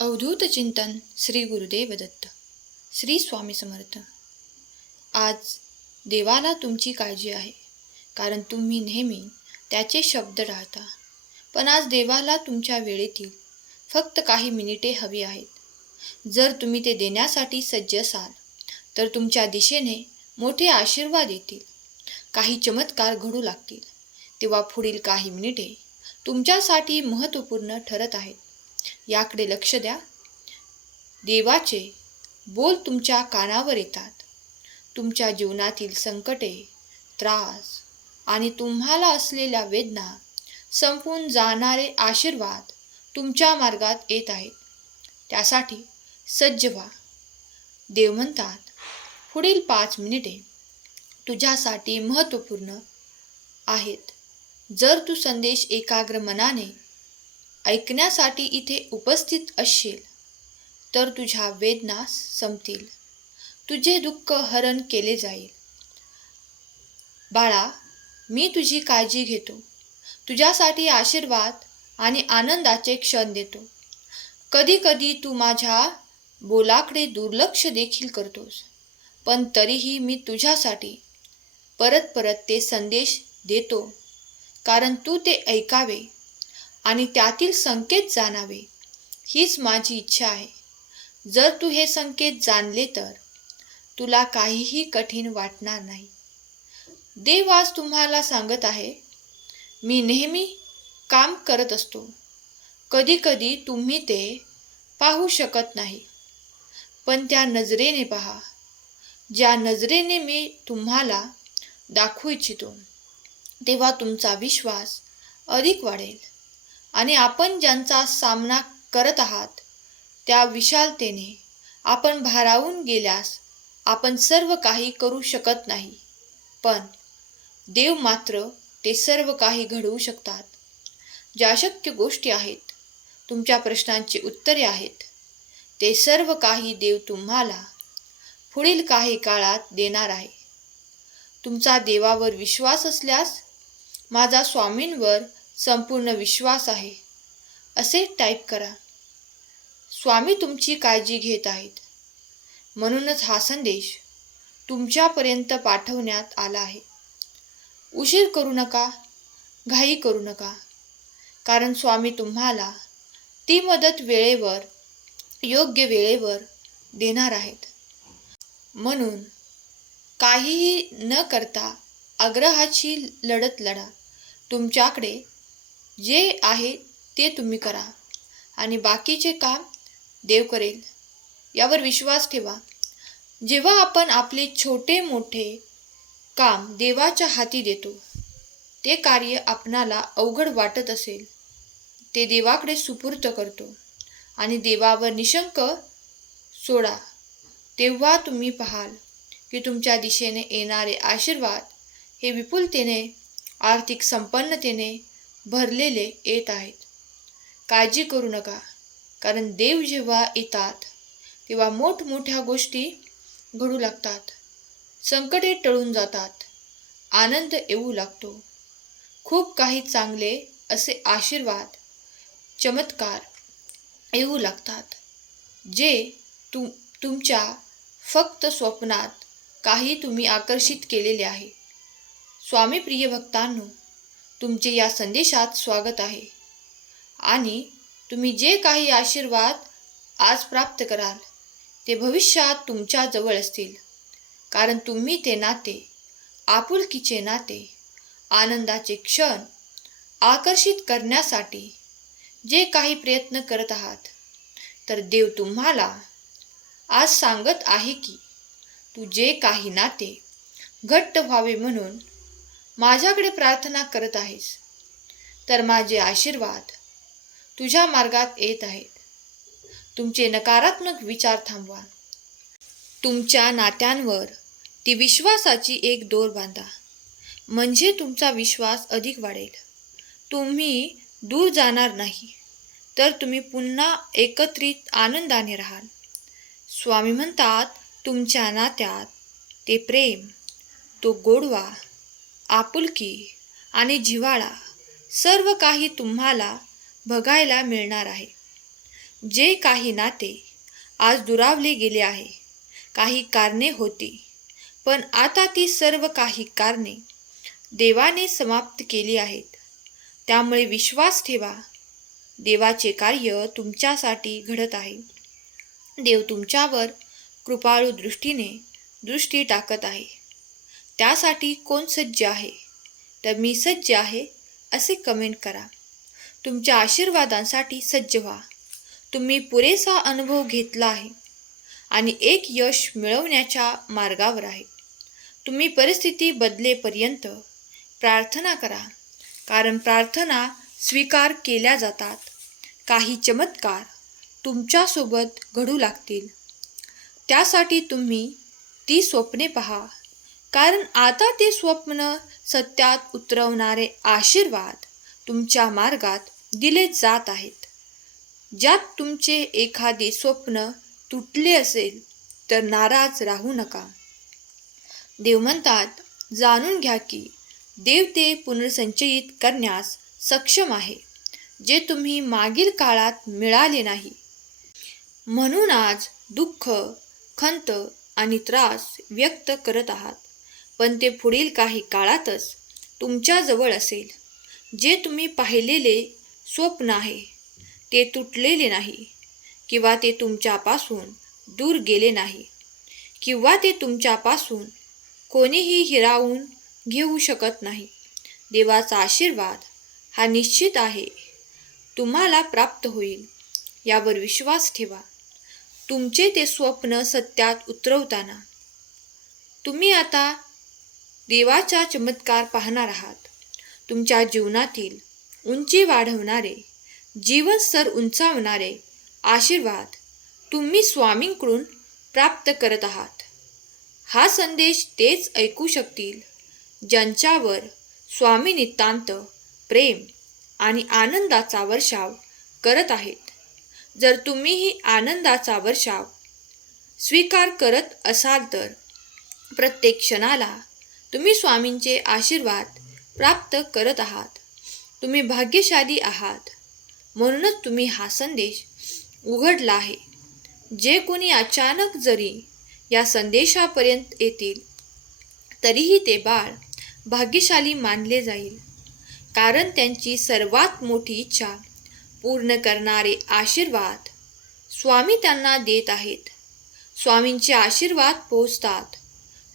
अवधूत चिंतन श्री गुरुदेव दत्त श्री स्वामी समर्थ. आज देवाला तुमची काळजी आहे कारण तुम्ही नेहमी त्याचे शब्द टाळता. पण आज देवाला तुमच्या वेळेतील फक्त काही मिनिटे हवी आहेत. जर तुम्ही ते देण्यासाठी सज्ज असाल तर तुमच्या दिशेने मोठे आशीर्वाद येतील. काही चमत्कार घडू लागतील. तेव्हा पुढील काही मिनिटे तुमच्यासाठी महत्त्वपूर्ण ठरत आहेत. याकडे लक्ष द्या. देवाचे बोल तुमच्या कानावर येतात. तुमच्या जीवनातील संकटे त्रास आणि तुम्हाला असलेल्या वेदना संपून जाणारे आशीर्वाद तुमच्या मार्गात येत आहेत. त्यासाठी सज्ज व्हा. देव म्हणतात पुढील पाच मिनिटे तुझ्यासाठी महत्त्वपूर्ण आहेत. जर तू संदेश एकाग्र मनाने ऐकण्यासाठी इथे उपस्थित असशील तर तुझ्या वेदना संपतील. तुझे दुःख हरण केले जाईल. बाळा मी तुझी काळजी घेतो. तुझ्यासाठी आशीर्वाद आणि आनंदाचे क्षण देतो. कधी कधी तू माझ्या बोलाकडे दुर्लक्ष देखील करतोस पण तरीही मी तुझ्यासाठी परत परत ते संदेश देतो कारण तू ते ऐकावे. आणि त्यातील संकेत जाणावे. हीच माझी इच्छा आहे. जर तू हे संकेत जाणले तर तुला काहीही कठीण वाटणार नाही. देव आज तुम्हाला सांगत आहे मी नेहमी काम करत असतो. कधीकधी तुम्ही ते पाहू शकत नाही. पण त्या नजरेने पहा. ज्या नजरेने मी तुम्हाला दाखवू इच्छितो तेव्हा तुमचा विश्वास अधिक वाढेल. आणि आपण ज्यांचा सामना करत आहात त्या विशालतेने आपण भारावून गेल्यास आपण सर्व काही करू शकत नाही. पण देव मात्र ते सर्व काही घडवू शकतात. ज्या शक्य गोष्टी आहेत तुमच्या प्रश्नांची उत्तरे आहेत. ते सर्व काही देव तुम्हाला पुढील काही काळात देणार आहे. तुमचा देवावर विश्वास असल्यास माझा स्वामींवर संपूर्ण विश्वास आहे. असे टाईप करा. स्वामी तुमची काळजी घेत आहेत. म्हणूनच हा संदेश तुमच्यापर्यंत पाठवण्यात आला आहे. उशीर करू नका घाई करू नका. कारण स्वामी तुम्हाला ती मदत वेळेवर योग्य वेळेवर देणार आहेत. म्हणून काहीही न करता आग्रहाची लढत लढा. तुमच्याकडे जे आहे ते तुम्ही करा. आणि बाकीचे काम देव करेल. यावर विश्वास ठेवा. जेव्हा आपण आपले छोटे मोठे काम देवाच्या हाती देतो ते कार्य आपणाला अवघड वाटत असेल ते देवाकडे सुपूर्त करतो. आणि देवावर निशंक सोडा. तेव्हा तुम्ही पाहाल की तुमच्या दिशेने येणारे आशीर्वाद हे विपुलतेने आर्थिक संपन्नतेने भरलेले येत आहेत. काळजी करू नका कारण देव जेव्हा येतात तेव्हा मोठमोठ्या गोष्टी घडू लागतात. संकटे टळून जातात. आनंद येऊ लागतो. खूप काही चांगले असे आशीर्वाद चमत्कार येऊ लागतात जे तुम तुमच्या फक्त स्वप्नात काही तुम्ही आकर्षित केलेले आहे. स्वामी प्रिय भक्तांनो तुमचे या संदेशात स्वागत आहे. आणि तुम्ही जे काही आशीर्वाद आज प्राप्त कराल ते भविष्यात तुमच्या जवळ असतील. कारण तुम्ही ते नाते आपुलकीचे नाते आनंदाचे क्षण आकर्षित करण्यासाठी जे काही प्रयत्न करत आहात तर देव तुम्हाला आज सांगत आहे की तू जे काही नाते घट्ट व्हावे म्हणून माझ्याकडे प्रार्थना करत आहेस. तर माझे आशीर्वाद तुझ्या मार्गात येत आहेत. तुमचे नकारात्मक विचार थांबवा. तुमच्या नात्यांवर ती विश्वासाची एक दोर बांधा. म्हणजे तुमचा विश्वास अधिक वाढेल. तुम्ही दूर जाणार नाही. तर तुम्ही पुन्हा एकत्रित आनंदाने राहाल. स्वामी म्हणतात तुमच्या नात्यात ते प्रेम तो गोडवा आपुलकी आणि जिव्हाळा सर्व काही तुम्हाला बघायला मिळणार आहे. जे काही नाते आज दुरावले गेले आहे काही कारणे होती पण आता ती सर्व काही कारणे देवाने समाप्त केली आहेत. त्यामुळे विश्वास ठेवा देवाचे कार्य तुमच्यासाठी घडत आहे. देव तुमच्यावर कृपाळू दृष्टीने दृष्टी टाकत आहे. त्यासाठी कोण सज्ज आहे? तर मी सज्ज आहे असे कमेंट करा. तुमच्या आशीर्वादांसाठी सज्ज व्हा. तुम्ही पुरेसा अनुभव घेतला आहे आणि एक यश मिळवण्याच्या मार्गावर आहे. तुम्ही परिस्थिती बदलेपर्यंत प्रार्थना करा. कारण प्रार्थना स्वीकार केल्या जातात. काही चमत्कार तुमच्यासोबत घडू लागतील. त्यासाठी तुम्ही ती स्वप्ने पहा. कारण आता ते स्वप्न सत्यात उतरवणारे आशीर्वाद तुमच्या मार्गात दिले जात आहेत. ज्यात तुमचे एखादे स्वप्न तुटले असेल तर नाराज राहू नका. देव म्हणतात जाणून घ्या की देव ते पुनर्संचयित करण्यास सक्षम आहे जे तुम्ही मागील काळात मिळाले नाही. म्हणून आज दुःख खंत आणि त्रास व्यक्त करत आहात. पण ते पुढील काही काळातच तुमच्याजवळ असेल. जे तुम्ही पाहिलेले स्वप्न आहे ते तुटलेले नाही किंवा ते तुमच्यापासून दूर गेले नाही किंवा ते तुमच्यापासून कोणीही हिरावून घेऊ शकत नाही. देवाचा आशीर्वाद हा निश्चित आहे. तुम्हाला प्राप्त होईल. यावर विश्वास ठेवा. तुमचे ते स्वप्न सत्यात उतरवताना. तुम्ही आता देवाचा चमत्कार पाहणार आहात. तुमच्या जीवनातील उंची वाढवणारे जीवन स्तर उंचावणारे आशीर्वाद तुम्ही स्वामींकडून प्राप्त करत आहात. हा संदेश तेच ऐकू शकतील ज्यांच्यावर स्वामी नितांत प्रेम आणि आनंदाचा वर्षाव करत आहेत. जर तुम्हीही आनंदाचा वर्षाव स्वीकार करत असाल तर प्रत्येक क्षणाला तुम्ही स्वामींचे आशीर्वाद प्राप्त करत आहात. तुम्ही भाग्यशाली आहात. म्हणूनच तुम्ही हा संदेश उघडला आहे. जे कोणी अचानक जरी या संदेशापर्यंत येतील तरीही ते बाळ भाग्यशाली मानले जाईल. कारण त्यांची सर्वात मोठी इच्छा पूर्ण करणारे आशीर्वाद स्वामी त्यांना देत आहेत. स्वामींचे आशीर्वाद पोचतात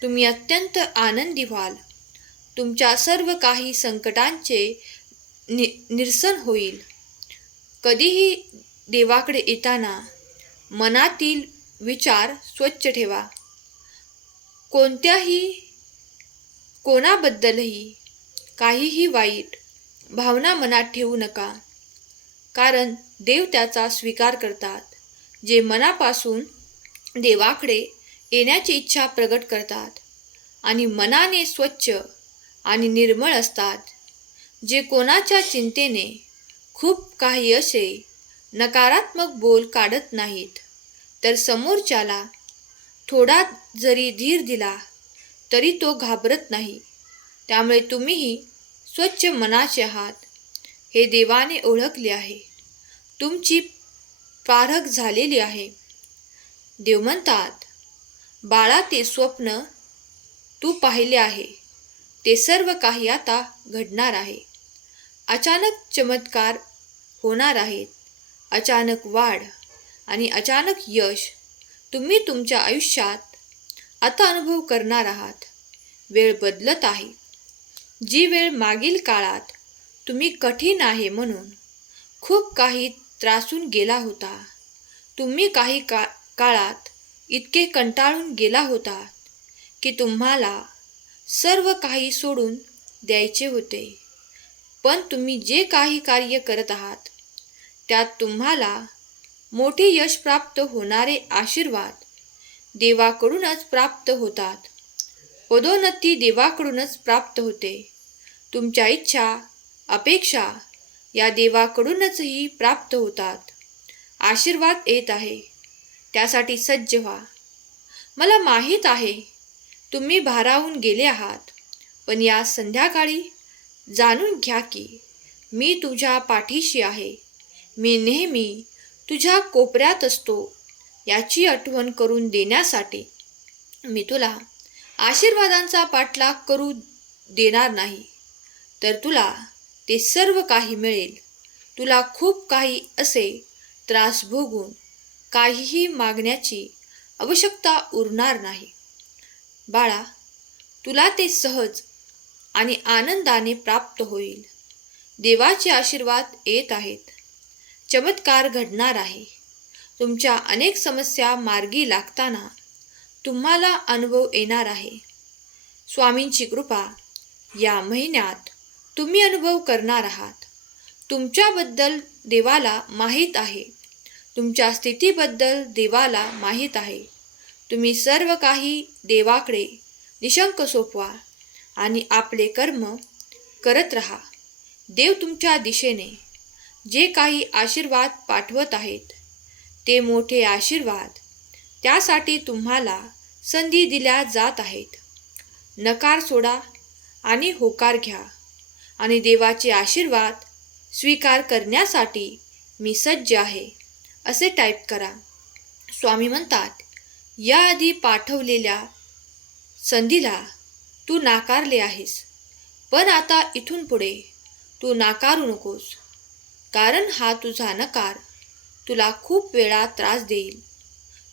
तुम्ही अत्यंत आनंदी व्हाल. तुमच्या सर्व काही संकटांचे नि निरसन होईल. कधीही देवाकडे येताना मनातील विचार स्वच्छ ठेवा. कोणत्याही कोणाबद्दलही काहीही वाईट भावना मनात ठेवू नका. कारण देव त्याचा स्वीकार करतात. जे मनापासून देवाकडे येण्याची इच्छा प्रगट करतात आणि मनाने स्वच्छ आणि निर्मळ असतात. जे कोणाच्या चिंतेने खूप काही असे नकारात्मक बोल काढत नाहीत तर समोरच्याला थोडा जरी धीर दिला तरी तो घाबरत नाही. त्यामुळे तुम्हीही स्वच्छ मनाचे आहात हे देवाने ओळखले आहे. तुमची पारख झालेली आहे. देव म्हणतात बाळा ते स्वप्न तू पाहिले आहे. ते सर्व काही आता घडणार आहे. अचानक चमत्कार होणार आहेत. अचानक वाढ आणि अचानक यश तुम्ही तुमच्या आयुष्यात आता अनुभव करणार आहात. वेळ बदलत आहे. जी वेळ मागील काळात तुम्ही कठीण आहे म्हणून खूप काही त्रासून गेला होता. तुम्ही काही का काळात इतके कंटाळून गेला होता की तुम्हाला सर्व काही सोडून द्यायचे होते. पण तुम्ही जे काही कार्य करत आहात त्यात तुम्हाला मोठे यश प्राप्त होणारे आशीर्वाद देवाकडूनच प्राप्त होतात. पदोन्नती देवाकडूनच प्राप्त होते. तुमच्या इच्छा अपेक्षा या देवाकडूनचही प्राप्त होतात. आशीर्वाद येत आहे. त्यासाठी सज्ज व्हा. मला माहीत आहे तुम्ही भारावून गेले आहात पण या संध्याकाळी जाणून घ्या की मी तुझ्या पाठीशी आहे. मी नेहमी तुझ्या कोपऱ्यात असतो याची आठवण करून देण्यासाठी. मी तुला आशीर्वादांचा पाठलाग करू देणार नाही तर तुला ते सर्व काही मिळेल. तुला खूप काही असे त्रास भोगून काहीही मागण्याची आवश्यकता उरणार नाही. बाळा तुला ते सहज आणि आनंदाने प्राप्त होईल. देवाचे आशीर्वाद येत आहेत. चमत्कार घडणार आहे. तुमच्या अनेक समस्या मार्गी लागताना तुम्हाला अनुभव येणार आहे. स्वामींची कृपा या महिन्यात तुम्ही अनुभव करणार आहात. तुमच्याबद्दल देवाला माहीत आहे. तुमच्या स्थितीबद्दल देवाला माहीत आहे. तुम्ही सर्व काही देवाकडे निशंक सोपवा आणि आपले कर्म करत रहा. देव तुमच्या दिशेने जे काही आशीर्वाद पाठवत आहेत ते मोठे आशीर्वाद त्यासाठी तुम्हाला संधी दिल्या जात आहेत. नकार सोडा आणि होकार घ्या आणि देवाचे आशीर्वाद स्वीकार करण्यासाठी मी सज्ज आहे. असे टाईप करा. स्वामी म्हणतात याआधी पाठवलेल्या संधीला तू नाकारले आहेस. पण आता इथून पुढे तू नाकारू नकोस. कारण हा तुझा नकार तुला खूप वेळा त्रास देईल.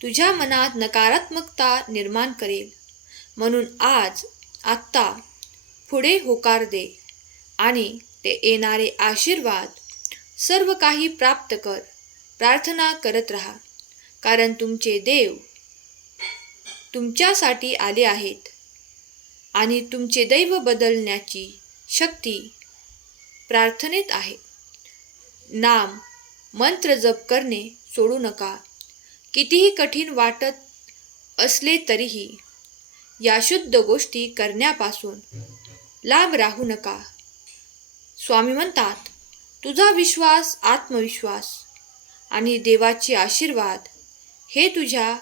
तुझ्या मनात नकारात्मकता निर्माण करेल. म्हणून आज आत्ता पुढे होकार दे आणि ते येणारे आशीर्वाद सर्व काही प्राप्त कर. प्रार्थना करत राहा. कारण तुमचे देव तुमच्यासाठी आले आहेत आणि तुमचे दैव बदलण्याची शक्ती प्रार्थनेत आहे. नाम मंत्र जप करणे सोडू नका. कितीही कठीण वाटत असले तरीही या शुद्ध गोष्टी करण्यापासून लांब राहू नका. स्वामी म्हणतात तुझा विश्वास आत्मविश्वास आणि देवाचे आशीर्वाद हे तुझ्या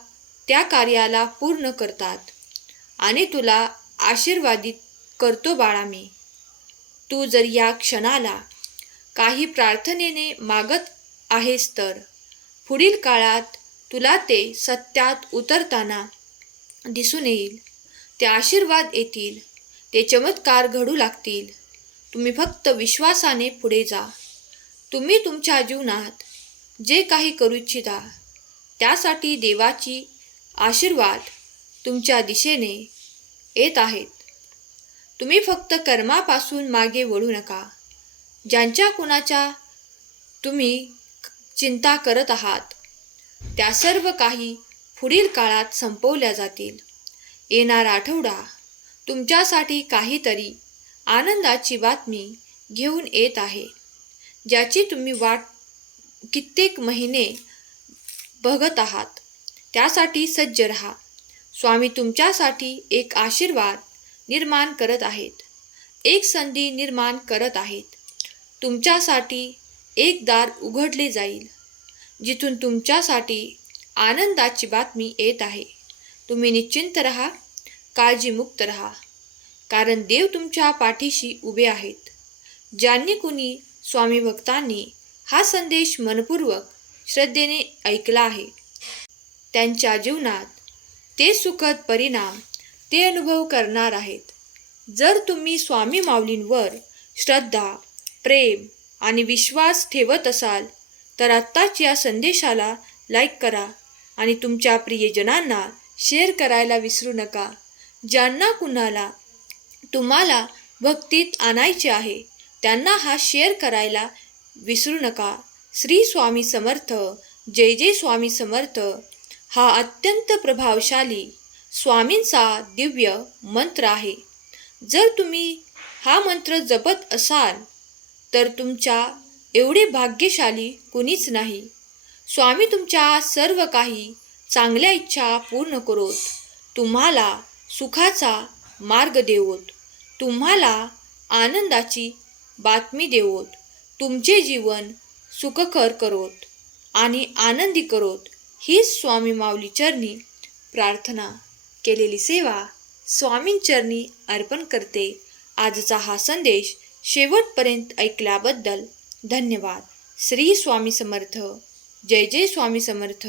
त्या कार्याला पूर्ण करतात. आणि तुला आशीर्वादित करतो बाळा मी. तू जर या क्षणाला काही प्रार्थनेने मागत आहेस तर पुढील काळात तुला ते सत्यात उतरताना दिसून येईल. ते आशीर्वाद येतील. ते चमत्कार घडू लागतील. तुम्ही फक्त विश्वासाने पुढे जा. तुम्ही तुमच्या जीवनात जे काही करू इच्छिता त्यासाठी देवाची आशीर्वाद तुमच्या दिशेने येत आहेत. तुम्ही फक्त कर्मापासून मागे वळू नका. ज्यांच्या कुणाच्या तुम्ही चिंता करत आहात त्या सर्व काही पुढील काळात संपवल्या जातील. येणारा आठवडा तुमच्यासाठी काहीतरी आनंदाची बातमी घेऊन येत आहे ज्याची तुम्ही वाट कित्येक महिने बघत आहात. त्यासाठी सज्ज रहा. स्वामी तुमच्यासाठी एक आशीर्वाद निर्माण करत आहेत. एक संधी निर्माण करत आहेत. तुमच्यासाठी एक दार उघडले जाईल. जिथून तुमच्यासाठी आनंदाची बातमी येत आहे. तुम्ही निश्चिंत रहा. काळजीमुक्त रहा. कारण देव तुमच्या पाठीशी उभे आहेत. ज्यांनी कुणी स्वामी भक्तांनी हा संदेश मनपूर्वक श्रद्धेने ऐकला आहे. त्यांच्या जीवनात ते सुखद परिणाम ते अनुभव करणार आहेत. जर तुम्ही स्वामी माऊलींवर श्रद्धा प्रेम आणि विश्वास ठेवत असाल तर आत्ताच या संदेशाला लाईक करा आणि तुमच्या प्रियजनांना शेअर करायला विसरू नका ज्यांना कुणाला तुम्हाला भक्तीत आणायचे आहे त्यांना हा शेअर करायला विसरू नका. श्री स्वामी समर्थ जय जय स्वामी समर्थ. हा अत्यंत प्रभावशाली स्वामींचा दिव्य मंत्र आहे. जर तुम्ही हा मंत्र जपत असाल तर तुमच्या एवढे भाग्यशाली कुणीच नाही. स्वामी तुमच्या सर्व काही चांगल्या इच्छा पूर्ण करोत. तुम्हाला सुखाचा मार्ग देवोत. तुम्हाला आनंदाची बातमी देवोत. तुमचे जीवन सुखकर करोत आणि आनंदी करोत हीच स्वामी माऊली चरणी प्रार्थना केलेली सेवा स्वामींचरणी अर्पण करते. आजचा हा संदेश शेवटपर्यंत ऐकल्याबद्दल धन्यवाद. श्री स्वामी समर्थ. जय जय स्वामी समर्थ.